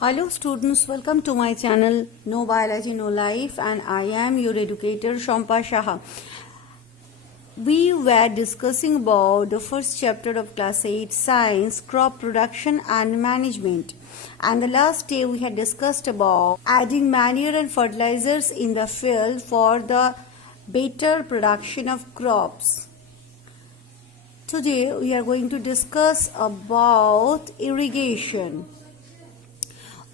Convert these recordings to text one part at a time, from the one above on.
Hello students, welcome to my channel No Biology No Life, and I am your educator Shampa Shah. We were discussing about the first chapter of class 8 science, crop production and management, and the last day we had discussed about adding manure and fertilizers in the field for the better production of crops. Today we are going to discuss about irrigation.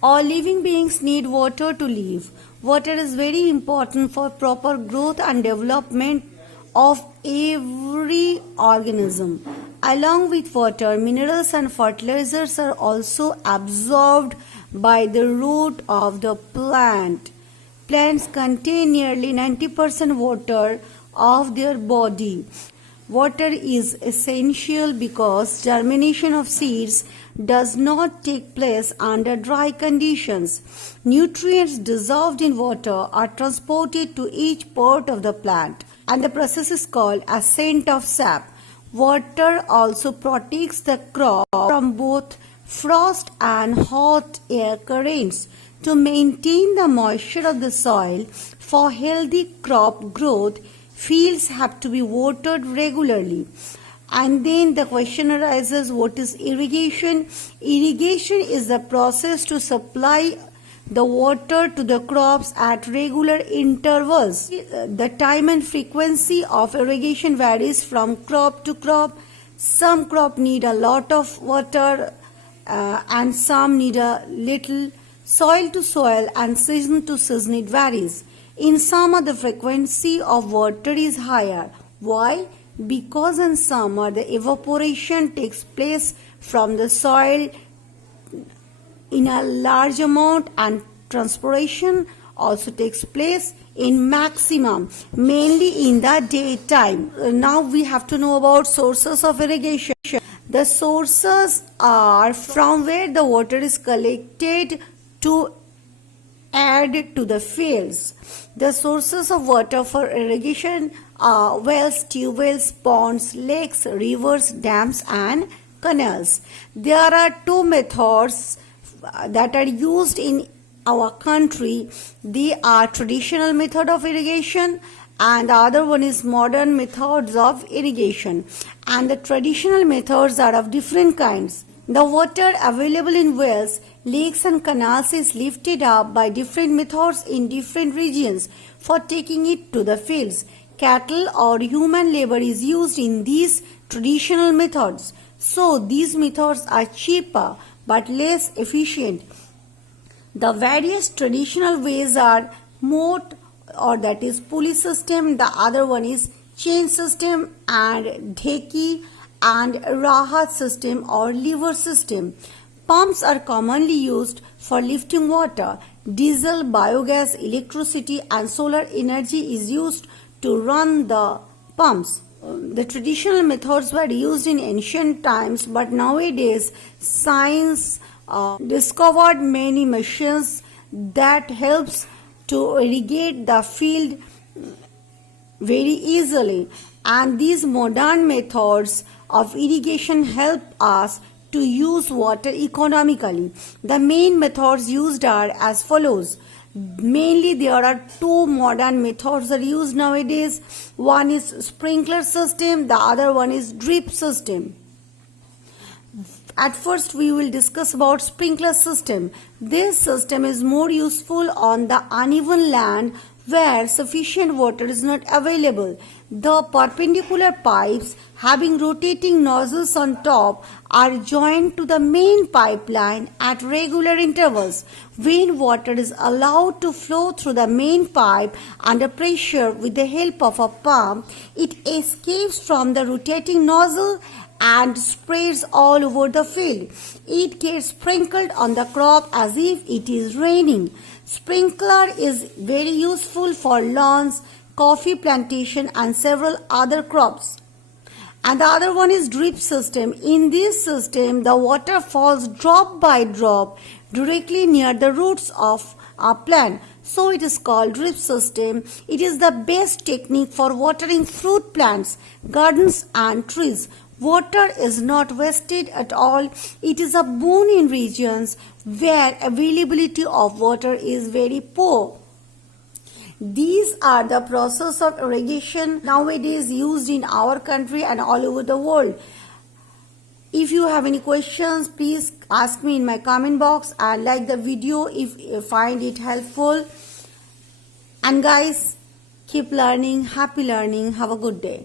All living beings need water to live. Water is very important for proper growth and development of every organism. Along with water, minerals and fertilizers are also absorbed by the root of the plant. Plants contain nearly 90% water of their body. Water is essential because germination of seeds does not take place under dry conditions. Nutrients dissolved in water are transported to each part of the plant, and the process is called ascent of sap. Water also protects the crop from both frost and hot air currents. To maintain the moisture of the soil for healthy crop growth, fields have to be watered regularly. And then the question arises, what is irrigation? Irrigation is the process to supply the water to the crops at regular intervals. The time and frequency of irrigation varies from crop to crop. Some crop need a lot of water and some need a little. Soil to soil and season to season it varies. In summer, the frequency of water is higher. Why? Because in summer, the evaporation takes place from the soil in a large amount, and transpiration also takes place in maximum, mainly in the daytime. Now we have to know about sources of irrigation. The sources are from where the water is collected to add to the fields. The sources of water for irrigation are wells, tube wells, ponds, lakes, rivers, dams and canals. There are two methods that are used in our country. They are traditional method of irrigation and the other one is modern methods of irrigation. And the traditional methods are of different kinds. The water available in wells, lakes and canals is lifted up by different methods in different regions for taking it to the fields. Cattle or human labor is used in these traditional methods. So these methods are cheaper but less efficient. The various traditional ways are moat, or that is pulley system, the other one is chain system, and dheki and rahat system or lever system. Pumps are commonly used for lifting water. Diesel, biogas, electricity and solar energy is used to run the pumps. The traditional methods were used in ancient times, but nowadays science discovered many machines that helps to irrigate the field very easily, and these modern methods of irrigation help us to use water economically. The main methods used are as follows. Mainly there are two modern methods are used nowadays. One is sprinkler system, the other one is drip system. At first we will discuss about sprinkler system. This system is more useful on the uneven land where sufficient water is not available. The perpendicular pipes having rotating nozzles on top are joined to the main pipeline at regular intervals. When water is allowed to flow through the main pipe under pressure with the help of a pump, it escapes from the rotating nozzle and spreads all over the field. It gets sprinkled on the crop as if it is raining. Sprinkler is very useful for lawns, coffee plantation and several other crops. And the other one is drip system. In this system, the water falls drop by drop directly near the roots of a plant. So it is called drip system. It is the best technique for watering fruit plants, gardens and trees. Water is not wasted at all. It is a boon in regions where availability of water is very poor. These are the process of irrigation nowadays used in our country and all over the world. If you have any questions, please ask me in my comment box and like the video if you find it helpful. And guys, keep learning, happy learning. Have a good day.